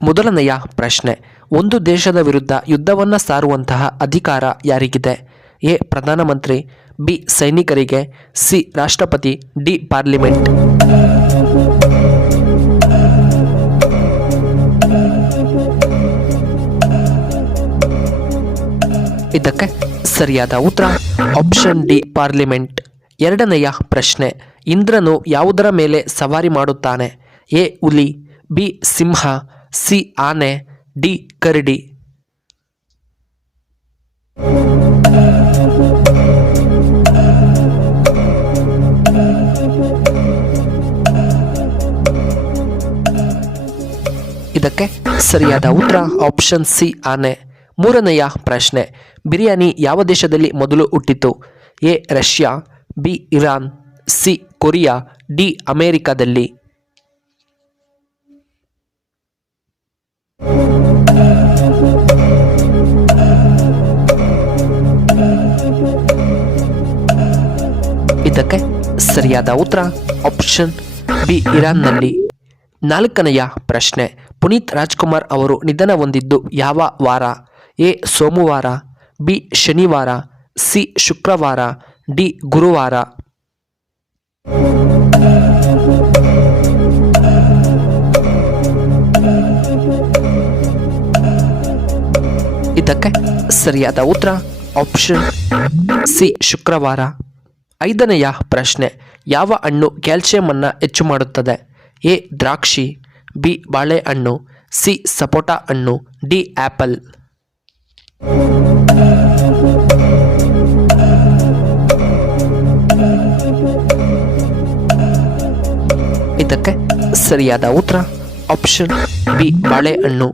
ಮೊದಲನೆಯ ಪ್ರಶ್ನೆ, ಒಂದು ದೇಶದ ವಿರುದ್ಧ ಯುದ್ಧವನ್ನು ಸಾರುವಂತಹ ಅಧಿಕಾರ ಯಾರಿಗಿದೆ? ಎ ಪ್ರಧಾನಮಂತ್ರಿ, ಬಿ ಸೈನಿಕರಿಗೆ, ಸಿ ರಾಷ್ಟ್ರಪತಿ, ಡಿ ಪಾರ್ಲಿಮೆಂಟ್. ಇದಕ್ಕೆ ಸರಿಯಾದ ಉತ್ತರ ಆಪ್ಷನ್ ಡಿ ಪಾರ್ಲಿಮೆಂಟ್. ಎರಡನೆಯ ಪ್ರಶ್ನೆ, ಇಂದ್ರನು ಯಾವುದರ ಮೇಲೆ ಸವಾರಿ ಮಾಡುತ್ತಾನೆ? ಎ ಹುಲಿ, ಬಿ ಸಿಂಹ, ಸಿ ಆನೆ, ಡಿ ಕರಡಿ. ಇದಕ್ಕೆ ಸರಿಯಾದ ಉತ್ತರ ಆಪ್ಷನ್ ಸಿ ಆನೆ. ಮೂರನೆಯ ಪ್ರಶ್ನೆ, ಬಿರಿಯಾನಿ ಯಾವ ದೇಶದಲ್ಲಿ ಮೊದಲು ಹುಟ್ಟಿತು? A Russia, B Iran, C Korea, D ಅಮೆರಿಕದಲ್ಲಿ. ಇದಕ್ಕೆ ಸರಿಯಾದ ಉತ್ತರ ಆಪ್ಷನ್ ಬಿ ಇರಾನ್ನಲ್ಲಿ. ನಾಲ್ಕನೆಯ ಪ್ರಶ್ನೆ, ಪುನೀತ್ ರಾಜ್ಕುಮಾರ್ ಅವರು ನಿಧನ ಹೊಂದಿದ್ದು ಯಾವ ವಾರ? ಎ ಸೋಮವಾರ, ಬಿ ಶನಿವಾರ, ಸಿ ಶುಕ್ರವಾರ, ಡಿ ಗುರುವಾರ. ಇದಕ್ಕೆ ಸರಿಯಾದ ಉತ್ತರ ಆಪ್ಷನ್ ಸಿ ಶುಕ್ರವಾರ. ಐದನೆಯ ಪ್ರಶ್ನೆ, ಯಾವ ಹಣ್ಣು ಕ್ಯಾಲ್ಸಿಯಂ ಅನ್ನು ಹೆಚ್ಚು ಮಾಡುತ್ತದೆ? ಎ ದ್ರಾಕ್ಷಿ, ಬಿ ಬಾಳೆಹಣ್ಣು, ಸಿ ಸಪೋಟ ಹಣ್ಣು, ಡಿ ಆಪಲ್. ಇದಕ್ಕೆ ಸರಿಯಾದ ಉತ್ತರ ಆಪ್ಷನ್ ಬಿ ಬಾಳೆಹಣ್ಣು.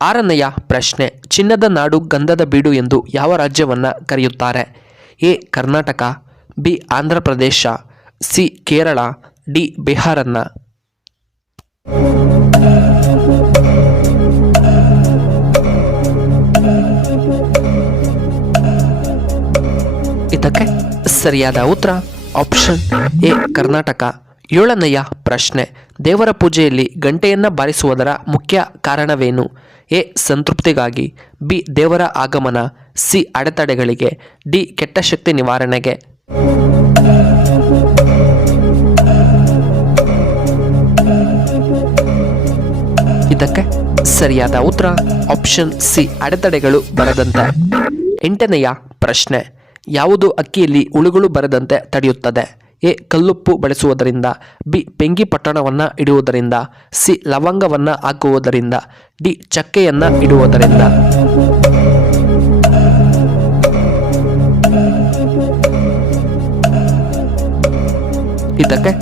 ಆರನೆಯ ಪ್ರಶ್ನೆ, ಚಿನ್ನದ ನಾಡು ಗಂಧದ ಬೀಡು ಎಂದು ಯಾವ ರಾಜ್ಯವನ್ನು ಕರೆಯುತ್ತಾರೆ? A Karnataka, B Andhra Pradesh, C Kerala, D ಬಿಹಾರನ್ನ. ಇದಕ್ಕೆ ಸರಿಯಾದ ಉತ್ತರ ಆಪ್ಷನ್ ಎ ಕರ್ನಾಟಕ. ಏಳನೆಯ ಪ್ರಶ್ನೆ, ದೇವರ ಪೂಜೆಯಲ್ಲಿ ಗಂಟೆಯನ್ನು ಬಾರಿಸುವುದರ ಮುಖ್ಯ ಕಾರಣವೇನು? ಎ ಸಂತೃಪ್ತಿಗಾಗಿ, ಬಿ ದೇವರ ಆಗಮನ, ಸಿ ಅಡೆತಡೆಗಳಿಗೆ, ಡಿ ಕೆಟ್ಟ ಶಕ್ತಿ ನಿವಾರಣೆಗೆ. ಇದಕ್ಕೆ ಸರಿಯಾದ ಉತ್ತರ ಆಪ್ಷನ್ ಸಿ ಅಡೆತಡೆಗಳು ಬರದಂತೆ. ಎಂಟನೆಯ ಪ್ರಶ್ನೆ, ಯಾವುದು ಅಕ್ಕಿಯಲ್ಲಿ ಹುಳುಗಳು ಬರದಂತೆ ತಡೆಯುತ್ತದೆ? ಎ ಕಲ್ಲುಪ್ಪು ಬಳಸುವುದರಿಂದ, ಬಿ ಪೆಂಗಿ ಪಟ್ಟಣವನ್ನು ಇಡುವುದರಿಂದ, ಸಿ ಲವಂಗವನ್ನು ಹಾಕುವುದರಿಂದ, ಡಿ ಚಕ್ಕೆಯನ್ನು ಇಡುವುದರಿಂದ. ಇದಕ್ಕೆ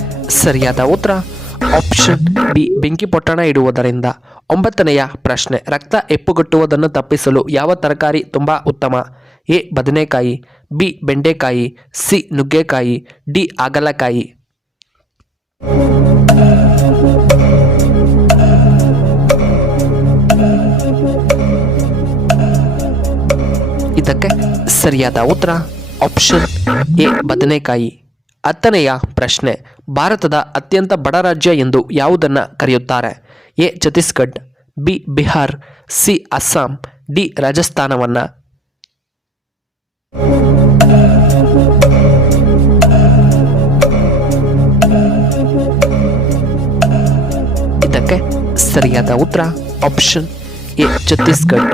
ಸರಿಯಾದ ಉತ್ತರ ಆಪ್ಷನ್ ಬಿ ಬೆಂಕಿ ಪೊಟ್ಟಣ ಇಡುವುದರಿಂದ. ಒಂಬತ್ತನೆಯ ಪ್ರಶ್ನೆ, ರಕ್ತ ಹೆಪ್ಪುಗಟ್ಟುವುದನ್ನು ತಪ್ಪಿಸಲು ಯಾವ ತರಕಾರಿ ತುಂಬ ಉತ್ತಮ? ಎ ಬದನೆಕಾಯಿ, ಬಿ ಬೆಂಡೆಕಾಯಿ, ಸಿ ನುಗ್ಗೆಕಾಯಿ, ಡಿ ಹಾಗಲಕಾಯಿ. ಇದಕ್ಕೆ ಸರಿಯಾದ ಉತ್ತರ ಆಪ್ಷನ್ ಎ ಬದನೆಕಾಯಿ. ಹತ್ತನೆಯ ಪ್ರಶ್ನೆ, ಭಾರತದ ಅತ್ಯಂತ ಬಡ ರಾಜ್ಯ ಎಂದು ಯಾವುದನ್ನು ಕರೆಯುತ್ತಾರೆ? A Chhattisgarh, B Bihar, C Assam, D ರಾಜಸ್ಥಾನವನ್ನ. ಇದಕ್ಕೆ ಸರಿಯಾದ ಉತ್ತರ ಆಪ್ಷನ್ ಎ ಛತ್ತೀಸ್ಗಢ.